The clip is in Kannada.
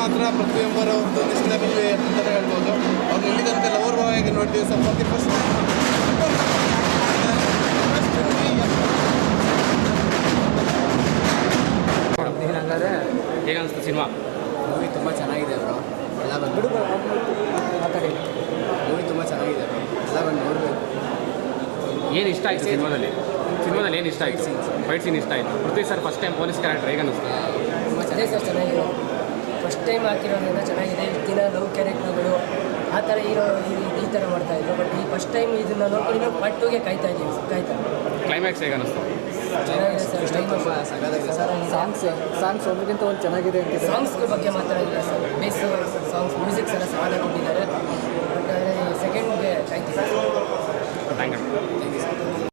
ಮಾತ್ರ ಪ್ರತಿಯೊಬ್ಬರ ಒಂದು ನೆಕ್ಸ್ಟ್ ಲೆವೆಲ್ ಅಂತಲೇ ಹೇಳ್ಬೋದು. ಅವ್ರು ಇಲ್ಲಿ ತನಕ ಲವರ್ ಬಾಯಾಗಿ ನೋಡ್ತೀವಿ. ಸೊ ಫಾರ್ ದಿ ಫಸ್ಟ್ ಹಂಗಾದ್ರೆ ಹೇಗೆ ಅನಿಸ್ತು ಸಿನಿಮಾ? ಮೂವಿ ತುಂಬ ಚೆನ್ನಾಗಿದೆ ಬ್ರೋ. ಎಲ್ಲ ಬಂದು ಮಾತಾಡಿ. ಮೂವಿ ತುಂಬ ಚೆನ್ನಾಗಿದೆ ಬ್ರೋ, ಎಲ್ಲ ಬಂದು ನೋಡಬೇಕು. ಏನು ಇಷ್ಟ ಆಯಿತು ಸಿನಿಮಾದಲ್ಲಿ? ಏನು ಇಷ್ಟ ಆಯಿತು? ಫೈಟ್ ಸೀನ್ ಇಷ್ಟ ಆಯಿತು. Prithvi sir first time police character ಹೇಗೆ ಅನಿಸ್ತು? ತುಂಬ ಚೆನ್ನಾಗಿದೆ ಸರ್, ಚೆನ್ನಾಗಿದೆ. ಫಸ್ಟ್ ಟೈಮ್ ಹಾಕಿರೋದ್ರಿಂದ ಚೆನ್ನಾಗಿದೆ. ದಿನ ಲವ್ ಕ್ಯಾರೆಕ್ಟರ್ಗಳು ಆ ಥರ ಈ ಥರ ಮಾಡ್ತಾಯಿದ್ರು. ಬಟ್ ಈ ಫಸ್ಟ್ ಟೈಮ್ ಇದನ್ನು ನೋಡ್ಕೊಂಡು ನಾವು ಪಾರ್ಟ್ 2ಗೆ ಕಾಯ್ತಾ ಕ್ಲೈಮ್ಯಾಕ್ಸ್ ಹೇಗೆ ಅನಿಸ್ತು? ಚೆನ್ನಾಗಿದೆ ಸರ್. ಟೈಮ್ ಸಗದಾಗಿದೆ ಸರ್. ಸಾಂಗ್ಸ್ ಒಂದಕ್ಕಿಂತ ಒಂದು ಚೆನ್ನಾಗಿದೆ ಅಂತ. ಸಾಂಗ್ಸ್ಗಳ ಬಗ್ಗೆ ಮಾತಾಡೋದಿಲ್ಲ ಸರ್. ಬೇಸ್ ಸಾಂಗ್ಸ್ ಮ್ಯೂಸಿಕ್ಸ್ ಎಲ್ಲ ಚೆನ್ನಾಗಿ ಕೊಟ್ಟಿದ್ದಾರೆ.